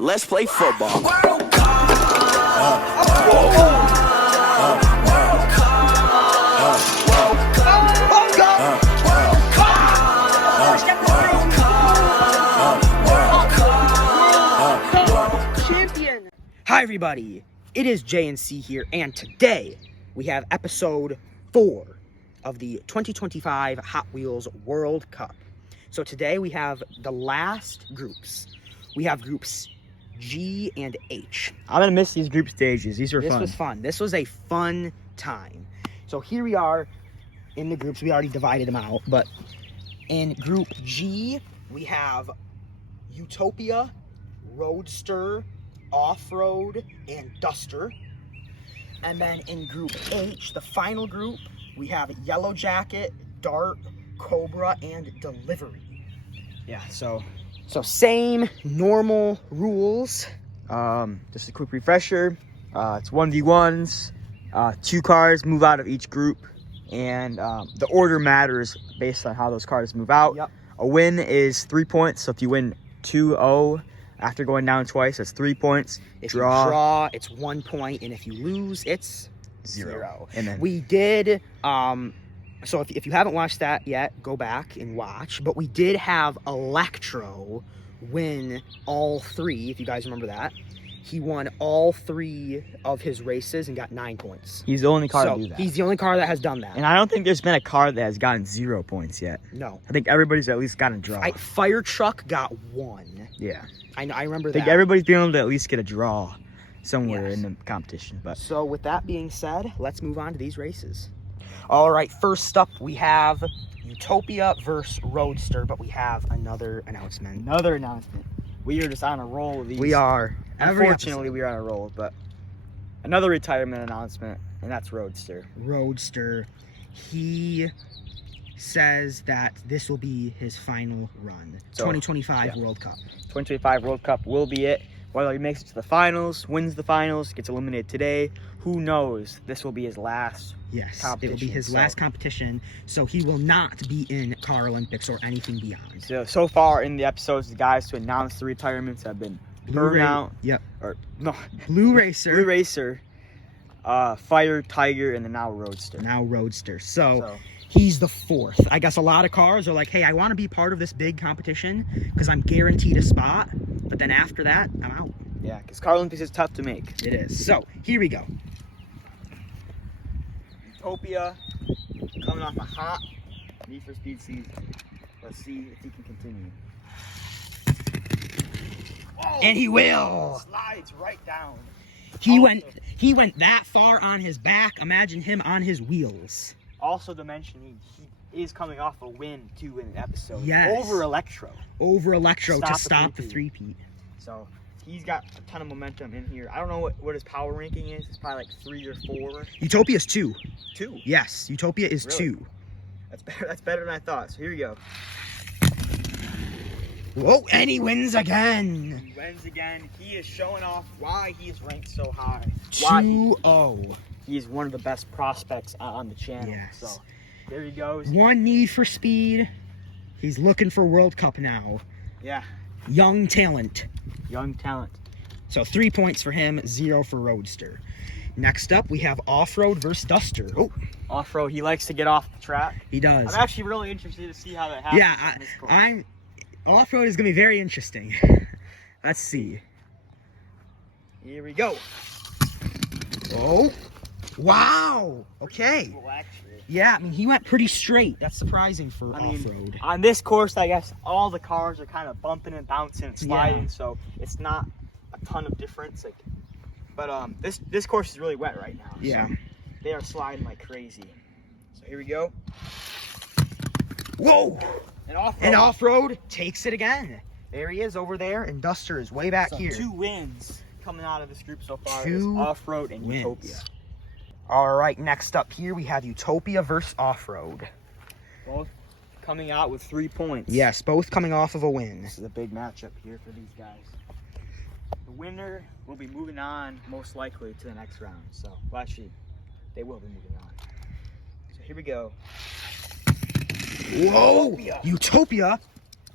Let's play football. Hi everybody, it is JNC here, and today we have episode 4 of the 2025 Hot Wheels World Cup. So today we have the last groups. We have groups G and H. I'm gonna miss these group stages. These were fun. This was fun. This was a fun time. So here we are in the groups. We already divided them out, but in group G we have Utopia, Roadster, Off-Road, and Duster. And then in group H, the final group, we have Yellow Jacket, Dart, Cobra, and Delivery. Yeah, so same normal rules. Just a quick refresher. It's 1v1s. 2 cars move out of each group, and the order matters based on how those cars move out. Yep. A win is 3 points, so if you win 2-0 after going down twice, that's 3 points. If you draw, it's 1 point, and if you lose, it's 0. And then we did, so if you haven't watched that yet, go back and watch. But we did have Electro win all 3, if you guys remember that. He won all 3 of his races and got 9 points. he's the only car to do that. He's the only car that has done that. And I don't think there's been a car that has gotten 0 points yet. No. I think everybody's at least gotten a draw. Fire Truck got 1. Yeah. I remember I think that. everybody's been able to at least get a draw somewhere Yes. in the competition. But So with that being said, let's move on to these races. All right, first up we have Utopia versus Roadster, but we have another announcement. another announcement. We are just on a roll with these. We are. Unfortunately, we are on a roll, but another retirement announcement, and that's Roadster. Roadster, he says that this will be his final run. So, 2025 yeah. World Cup. 2025 World Cup will be it. Whether he makes it to the finals, wins the finals, gets eliminated today, who knows? This will be his last Yes, competition. it will be his last competition, so he will not be in Car Olympics or anything beyond. So far in the episodes, the guys to announce the retirements have been Burnout. Yep. Or no, Blue Racer. Blue Racer, Fire, Tiger, and then now Roadster. Now Roadster. So he's the 4th. I guess a lot of cars are like, hey, I want to be part of this big competition because I'm guaranteed a spot. But then after that, I'm out. Yeah, because Car Olympics is tough to make. It is. So here we go. Utopia coming off a hot Need for Speed season. Let's see if he can continue. Whoa, And he will. Slides right down. He Also- went that far on his back. Imagine him on his wheels. Also to mention, he is coming off a win too in an episode. Yes. Over Electro. Over Electro to Stop the stop the three-peat. three-peat. So he's got a ton of momentum in here. I don't know what his power ranking is. It's probably like 3 or 4. Utopia's 2. 2. Yes, Utopia is Really? 2. That's better than I thought. So here we go. Whoa, and he wins again. He wins again. He is showing off why he is ranked so high. Why 2-0. he is one of the best prospects on the channel. Yes. So there he goes. One Need for Speed. He's looking for World Cup now. Yeah. Young talent. Young talent. So 3 points for him, 0 for Roadster. Next up, we have Off-Road versus Duster. Oh, Off-road, he likes to get off the track. he does. I'm actually really interested to see how that happens. Yeah, on this course. I'm. Off-Road is going to be very interesting. Let's see. Here we go. Oh, wow. Okay. Well, actually, Yeah, I mean, he went pretty straight. That's surprising for I mean, Off-Road. on this course, I guess all the cars are kind of bumping and bouncing and sliding, so it's not a ton of difference. But this course is really wet right now. Yeah. So they are sliding like crazy. So here we go. Whoa. And Off-Road takes it again. There he is over there, and Duster is way back so here. 2 wins coming out of this group so far. 2 is Off-Road and wins. Utopia. All right, next up here we have Utopia versus Off-Road. Both coming out with 3 points. Yes, both coming off of a win. This is a big matchup here for these guys. The winner will be moving on most likely to the next round. So, well, actually, they will be moving on. So here we go. Whoa! Utopia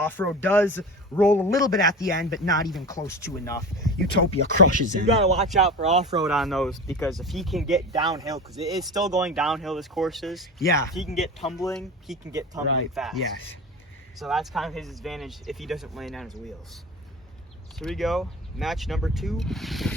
Off-Road does roll a little bit at the end, but not even close to enough. Utopia crushes You him. gotta watch out for Off-Road on those, because if he can get downhill, because it is still going downhill, this course is. Yeah. If he can get tumbling, he can get tumbling fast. Yes. So that's kind of his advantage if he doesn't land on his wheels. So here we go. Match number 2.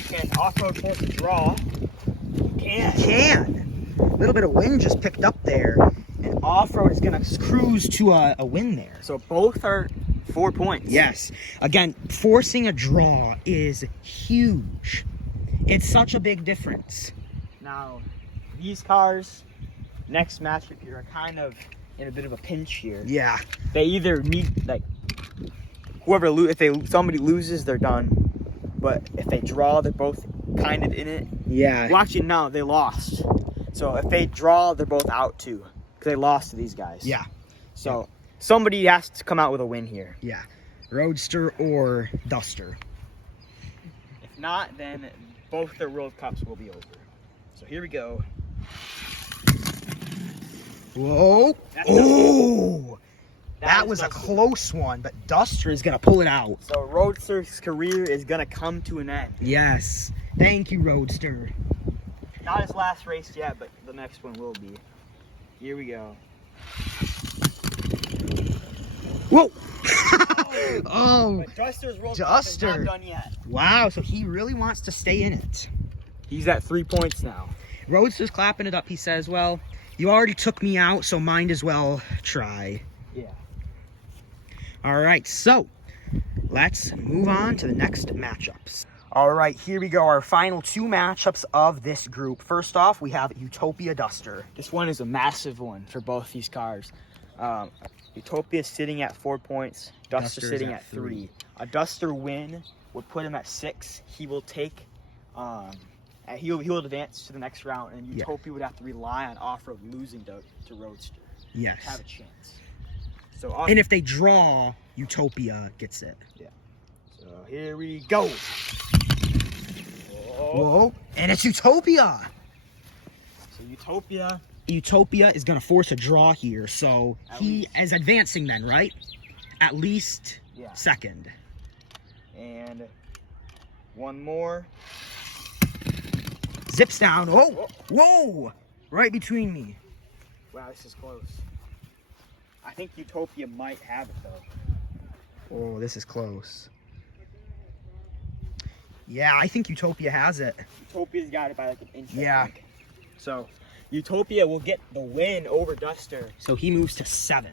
Can Off-Road pull the draw? He can. He can. A little bit of wind just picked up there, and Off-Road is going to cruise to a win there. So both are 4 points. Yes. Again, forcing a draw is huge. It's such a big difference. Now, these cars, next matchup here, are kind of in a bit of a pinch here. Yeah. They either need, like, somebody loses, they're done. But if they draw, they're both kind of in it. Yeah. Watch it now, they lost. So if they draw, they're both out too, because they lost to these guys. Yeah. So somebody has to come out with a win here. Yeah. Roadster or Duster. If not, then both their World Cups will be over. So here we go. Whoa. Oh! That was a close one, but Duster is going to pull it out. So Roadster's career is going to come to an end. Yes. Thank you, Roadster. Not his last race yet, but the next one will be. Here we go. Whoa! Oh, But Duster's World Cup is not done yet. Wow, so he really wants to stay in it. He's at 3 points now. Roadster's clapping it up. He says, well, you already took me out, so might as well try. Yeah. All right, so let's move on to the next matchups. All right, here we go. Our final 2 matchups of this group. First off, we have Utopia Duster. This one is a massive one for both these cars. Utopia is sitting at 4 points. Duster Duster's sitting at at 3. 3. A Duster win would put him at 6. He will take, he'll advance to the next round, and Utopia would have to rely on Off-Road losing to Roadster to Yes. have a chance. So And if they draw, Utopia gets it. So here we go. Whoa, and it's Utopia. So Utopia. Utopia is going to force a draw here, so At he least. is advancing then, right? At least Yeah. second. And one more. Zips down. Oh, whoa, right between me. Wow, this is close. I think Utopia might have it though. Oh, this is close. Yeah, I think Utopia has it. Utopia's got it by like an inch. I Yeah. think. So Utopia will get the win over Duster. So he moves to 7.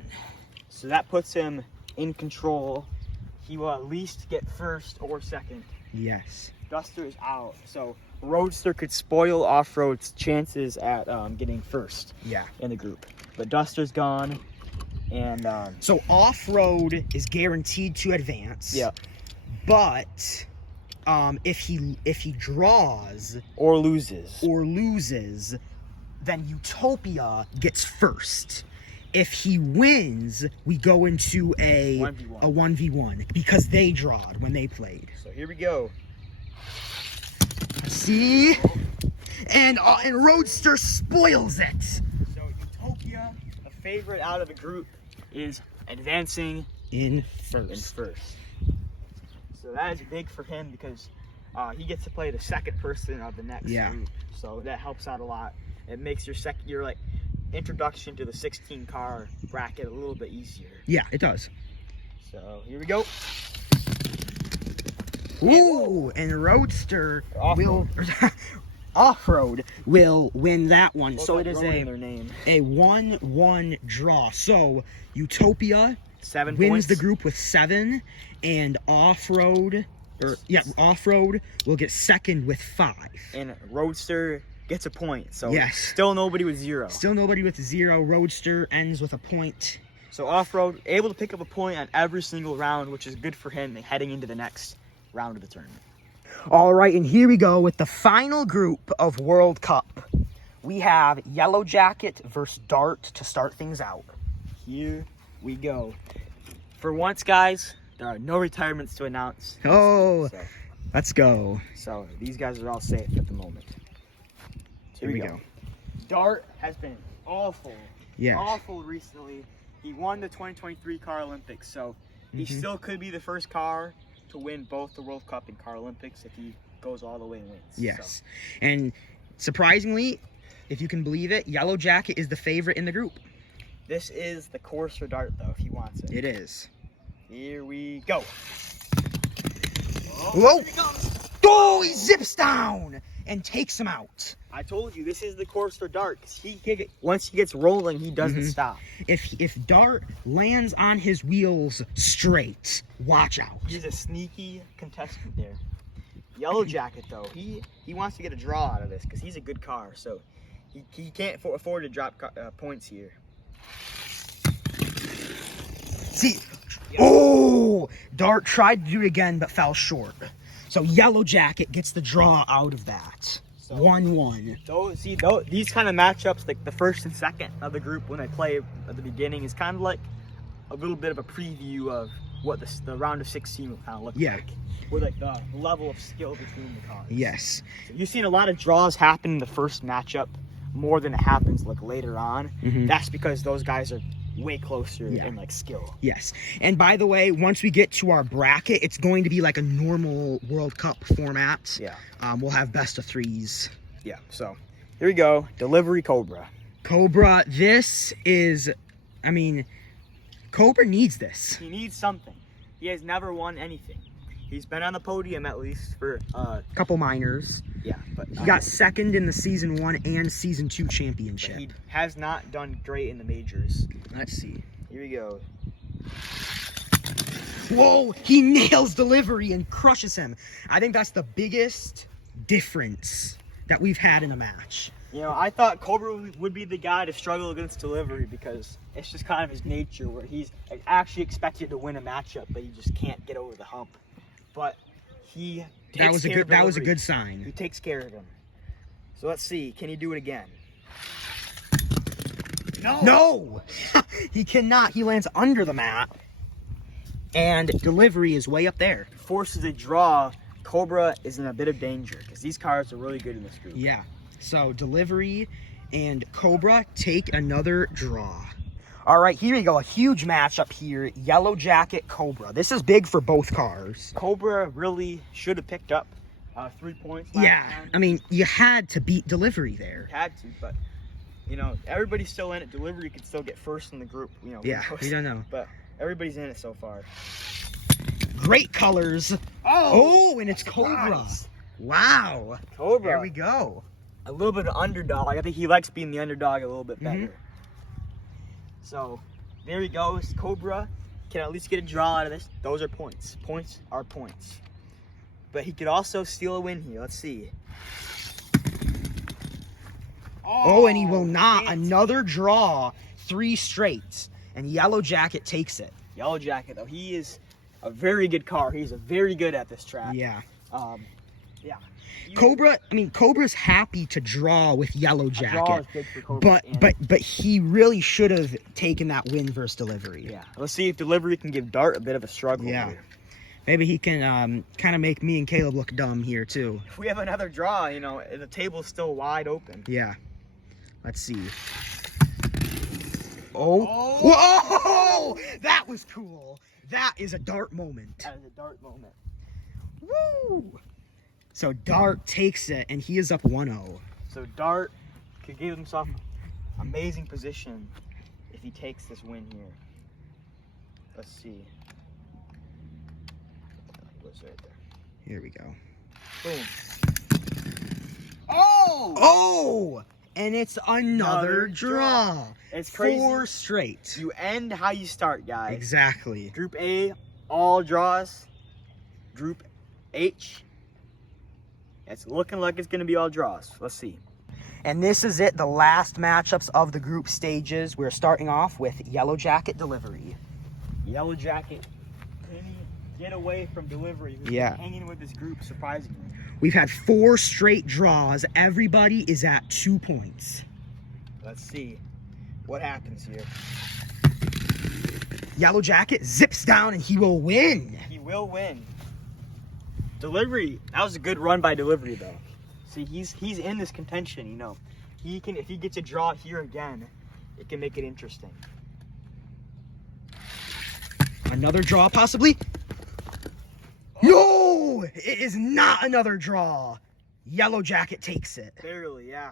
So that puts him in control. He will at least get first or second. Yes. Duster is out. So Roadster could spoil Off-Road's chances at getting first Yeah. in the group. But Duster's gone. And So Off-Road is guaranteed to advance. yeah. But if he draws Or loses. or loses, then Utopia gets first. If he wins, we go into a 1v1. 1v1 because they drawed when they played. So here we go. See? And Roadster spoils it. So Utopia, the favorite out of the group, is advancing In in first. first. So that is big for him because he gets to play the second person of the next group. So that helps out a lot. It makes your like introduction to the 16 car bracket a little bit easier. Yeah, it does. So here we go. Ooh, and Roadster will Off-Road. Off-Road will win that one. Both So have it is Road in their name. a 1-1 draw. So Utopia 7 wins points. the group with 7, and Off-Road will get second with 5. And Roadster gets a point. So Yes. still nobody with 0. Still nobody with 0. Roadster ends with a point. So Off-Road able to pick up a point on every single round, which is good for him heading into the next round of the tournament. All right, and here we go with the final group of World Cup. We have Yellow Jacket versus Dart to start things out. Here we go. For once, guys, there are no retirements to announce. Oh, So, let's go. so these guys are all safe at the moment. Here we go. Dart has been awful. Yeah. Awful recently. He won the 2023 Car Olympics, so He still could be the first car to win both the World Cup and Car Olympics if he goes all the way and wins. Yes. So. And surprisingly, if you can believe it, Yellow Jacket is the favorite in the group. This is the course for Dart, though, if he wants it. It is. Here we go. Whoa! Oh, he zips down and takes him out. I told you, this is the course for Dart. Once he gets rolling, he doesn't stop. If Dart lands on his wheels straight, watch out. He's a sneaky contestant there. Yellow Jacket, though, he wants to get a draw out of this because he's a good car, so he can't afford to drop points here. See, oh, Dart tried to do it again but fell short. So Yellow Jacket gets the draw out of that. 1-1. These kind of matchups, like the first and second of the group when they play at the beginning, is kind of like a little bit of a preview of what the round of 16 will kind of look like. With like the level of skill between the cars. Yes. So you've seen a lot of draws happen in the first matchup more than it happens like later on. That's because those guys are way closer in like skill. Yes. And by the way, once we get to our bracket, it's going to be like a normal World Cup format. Yeah. We'll have best of 3s. Yeah. So here we go. Delivery Cobra. Cobra, this is, I mean, Cobra needs this. He needs something. He has never won anything. He's been on the podium at least for a couple minors. Yeah, but he got second in the Season 1 and Season 2 championship. But he has not done great in the majors. Let's see. Here we go. Whoa, he nails delivery and crushes him. I think that's the biggest difference that we've had in a match. You know, I thought Cobra would be the guy to struggle against delivery because it's just kind of his nature where he's actually expected to win a matchup, but he just can't get over the hump. But he takes care of delivery. That was a good sign. He takes care of him. So let's see, can he do it again? No! He cannot. He lands under the mat. And delivery is way up there. Forces a draw. Cobra is in a bit of danger because these cars are really good in this group. Yeah. So delivery and Cobra take another draw. All right, here we go. A huge matchup here. Yellow Jacket, Cobra. This is big for both cars. Cobra really should have picked up 3 points last time. I mean, you had to beat delivery there. Had to, but, you know, everybody's still in it. Delivery could still get first in the group. You know, yeah, we don't know. But everybody's in it so far. Great colors. Oh, and it's Cobra. Nice. Wow. Cobra. There we go. A little bit of underdog. I think he likes being the underdog a little bit better. So, there he goes. Cobra can at least get a draw out of this. Those are points. Points are points. But he could also steal a win here. Let's see. Oh, and he will not. Another draw. 3 straight. And Yellow Jacket takes it. Yellow Jacket, though, he is a very good car. He's very good at this track. Yeah. Yeah. Cobra's happy to draw with Yellow Jacket. Draw is big for Cobra. But he really should have taken that win versus delivery. Yeah. Let's see if delivery can give Dart a bit of a struggle here. Maybe he can kind of make me and Caleb look dumb here too. If we have another draw, you know, the table's still wide open. Yeah. Let's see. Whoa! That was cool. That is a Dart moment. That is a Dart moment. Woo! So Dart takes it, and he is up 1-0. So Dart could give himself amazing position if he takes this win here. Let's see. What's right there? Here we go. Boom. Oh! And it's another draw. It's crazy. 4 straight. You end how you start, guys. Exactly. Group A, all draws. Group H, it's looking like it's going to be all draws. Let's see. And this is it, the last matchups of the group stages. We're starting off with Yellow Jacket delivery. Yellow Jacket, can he get away from delivery? Who's been hanging with this group, surprisingly. We've had 4 straight draws. Everybody is at 2 points. Let's see what happens here. Yellow Jacket zips down and he will win. He will win. Delivery, that was a good run by delivery though. See, he's in this contention, you know. He can, if he gets a draw here again, it can make it interesting. Another draw, possibly. No! It is not another draw. Yellow Jacket takes it. Barely, yeah.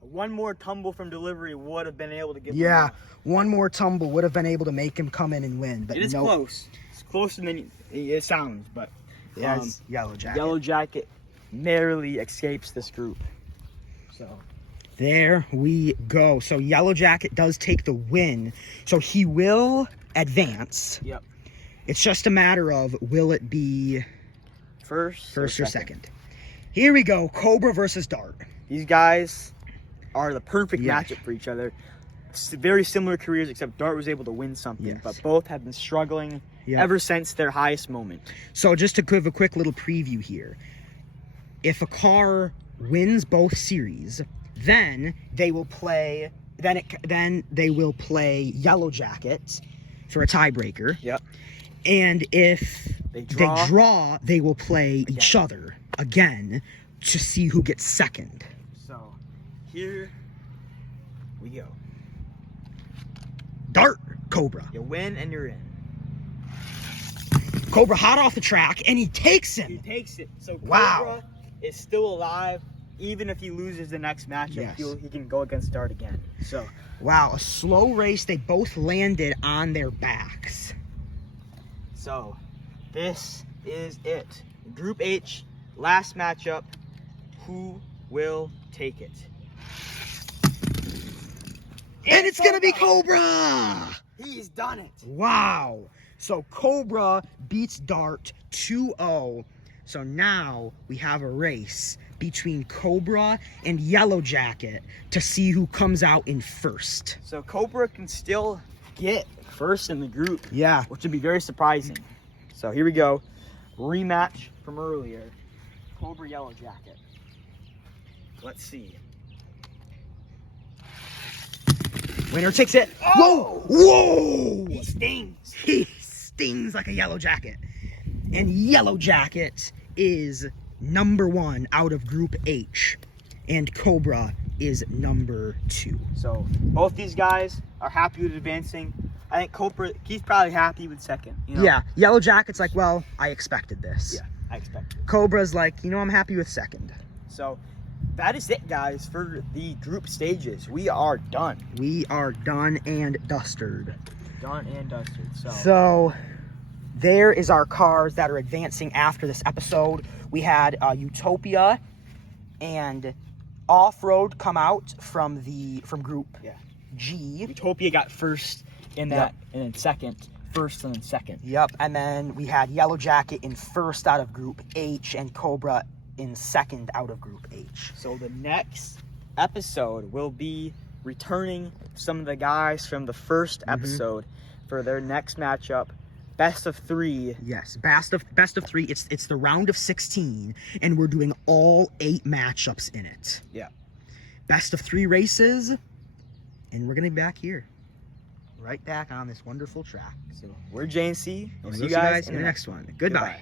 One more tumble from delivery would have been able to get them Yeah, off. one more tumble would have been able to make him come in and win. But It is nope. close. It's closer than it sounds, but Yeah, it's Yellow Jacket. Yellow Jacket narrowly escapes this group. So There we go. So Yellow Jacket does take the win. So he will advance. yep. It's just a matter of will it be First or second. Here we go. Cobra versus Dart. These guys are the perfect Yeah. matchup for each other. Very similar careers, except Dart was able to win something, Yes. but both have been struggling Yep. ever since their highest moment. So just to give a quick little preview here. If a car wins both series, then they will play then they will play Yellow Jacket for a tiebreaker. Yep. And if They they draw. draw, they will play each other again to see who gets second. So here we go. Dart, Cobra. You win and you're in. Cobra hot off the track, and he takes He him. takes it. So Cobra Wow. is still alive. Even if he loses the next matchup, Yes. he can go against Dart again. So Wow, a slow race. They both landed on their backs. So, this is it. Group H, last matchup. Who will take it? And it's going to be Cobra! He's done it. Wow. So Cobra beats Dart 2-0. So now we have a race between Cobra and Yellow Jacket to see who comes out in first. So, Cobra can still get first in the group, Yeah. which would be very surprising. So, here we go. Rematch from earlier. Cobra, Yellow Jacket. Let's see. Winner takes it. Oh! Whoa! Whoa! He stings. He stings like a Yellow Jacket. And Yellow Jacket is number 1 out of Group H. And Cobra is number 2. So, both these guys are happy with advancing. I think Cobra, he's probably happy with second. You know? Yeah, Yellow Jacket's like, well, I expected this. Yeah, I expect it. Cobra's like, I'm happy with second. So, that is it, guys, for the group stages. We are done. We are done and dusted. Done and dusted. So, there is our cars that are advancing after this episode. We had Utopia and OffRoad come out from Group G. Utopia got first in that, and then second. First and then second. Yep, and then we had Yellow Jacket in first out of Group H and Cobra in second out of Group H. So the next episode will be returning some of the guys from the first episode for their next matchup. Best of 3. Yes, best of 3. It's the round of 16, and we're doing all 8 matchups in it. Yeah. Best of 3 races, and we're gonna be back here, right back on this wonderful track. So we're JNC. We'll see you guys in the next one. Goodbye. Goodbye.